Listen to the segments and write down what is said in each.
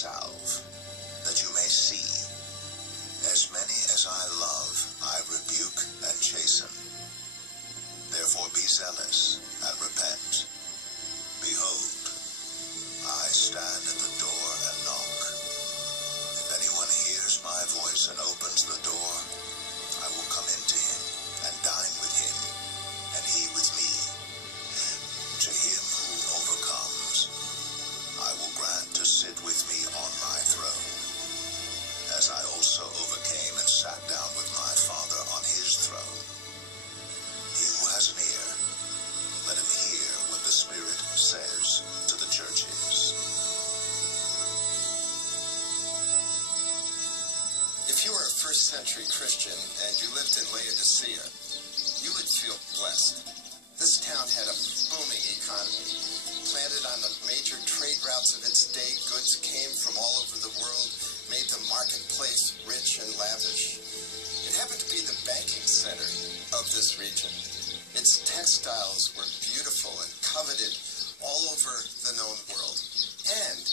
salve, that you may see. As many as I love, I rebuke and chasten. Therefore be zealous and repent. Behold, I stand at the door and knock. If anyone hears my voice and opens the door, I will come into him and dine with him, and he with me. To him who overcomes, I will grant to sit with me on my throne, as I also overcame and sat down with my Father on his throne. He who has an ear, let him hear what the Spirit says to the churches. If you were a first-century Christian and you lived in Laodicea, you would feel blessed. This town had a booming economy. Planted on the major trade routes of its day, goods came from all over the world, made the marketplace rich and lavish. It happened to be the banking center of this region. Its textiles were beautiful and coveted all over the known world. And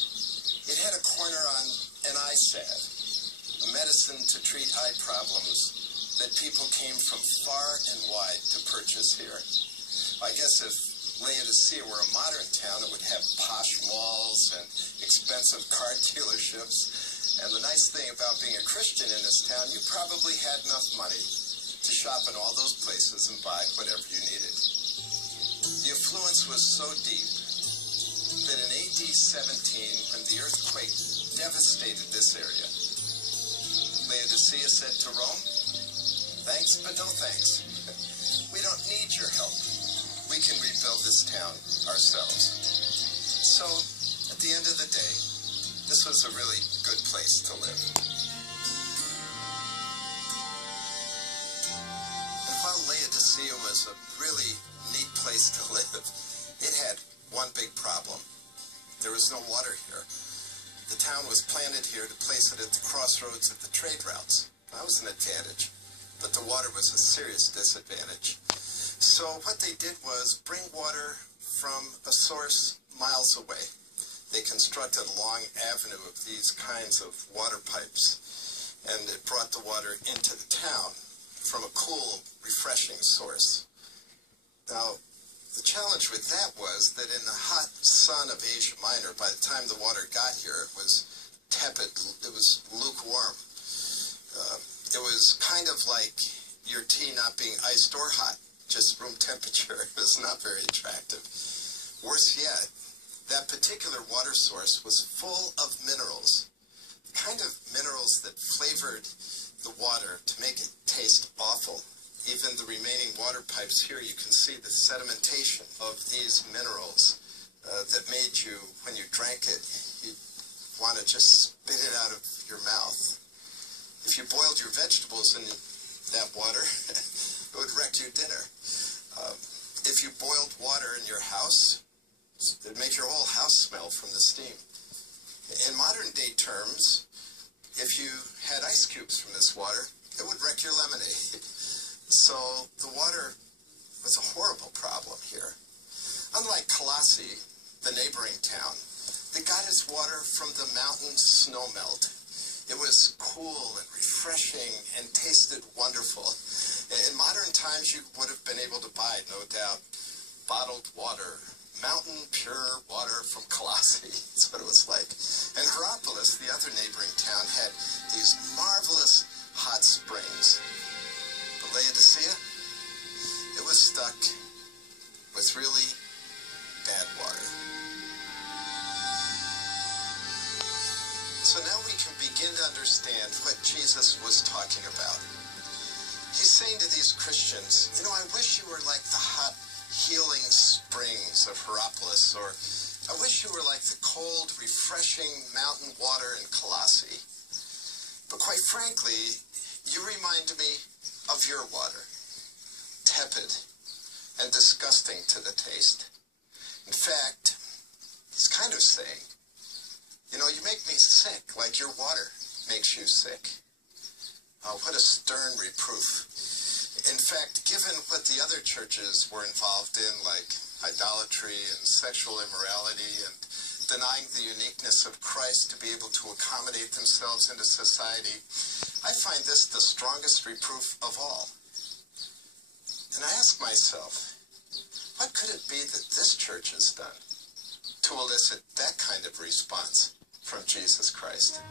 it had a corner on an eye salve, a medicine to treat eye problems that people came from far and wide to purchase here. I guess if Laodicea were a modern town, it would have posh malls and expensive car dealerships. And the nice thing about being a Christian in this town, you probably had enough money to shop in all those places and buy whatever you needed. The affluence was so deep that in AD 17, when the earthquake devastated this area, Laodicea said to Rome, "Thanks, but no thanks. We don't need your help. We can rebuild this town ourselves." So, at the end of the day, this was a really good place to live. And while Laodicea was a really neat place to live, it had one big problem. There was no water here. The town was planted here to place it at the crossroads of the trade routes. That was an advantage, but the water was a serious disadvantage. So what they did was bring water from a source miles away. They constructed a long avenue of these kinds of water pipes, and it brought the water into the town from a cool, refreshing source. Now, the challenge with that was that in the hot sun of Asia Minor, by the time the water got here, it was tepid, it was lukewarm. It was kind of like your tea not being iced or hot, just room temperature. It was not very attractive. Worse yet, that particular water source was full of minerals, the kind of minerals that flavored the water to make it taste awful. Even the remaining water pipes here, you can see the sedimentation of these minerals that made you, when you drank it, you'd want to just spit it out of your mouth. If you boiled your vegetables in that water, it would wreck your dinner. If you boiled water in your house, it would make your whole house smell from the steam. In modern day terms, if you had ice cubes from this water, it would wreck your lemonade. So the water was a horrible problem here. Unlike Colossae, the neighboring town, that got its water from the mountain snowmelt. It was cool and refreshing and tasted wonderful. In modern times, you would have been able to buy, no doubt, bottled water, mountain pure water from Colossae. That's what it was like. And Hierapolis, the other neighboring town, had these marvelous hot springs. But Laodicea, it was stuck with really bad water. So now we can begin to understand what Jesus was talking about. He's saying to these Christians, you know, I wish you were like the hot, healing springs of Hierapolis, or I wish you were like the cold, refreshing mountain water in Colossae. But quite frankly, you remind me of your water, tepid and disgusting to the taste. In fact, he's kind of saying, you know, you make me sick like your water makes you sick. What a stern reproof. In fact, given what the other churches were involved in, like idolatry and sexual immorality and denying the uniqueness of Christ to be able to accommodate themselves into society. I find this the strongest reproof of all. And I ask myself, what could it be that this church has done to elicit that kind of response from Jesus Christ?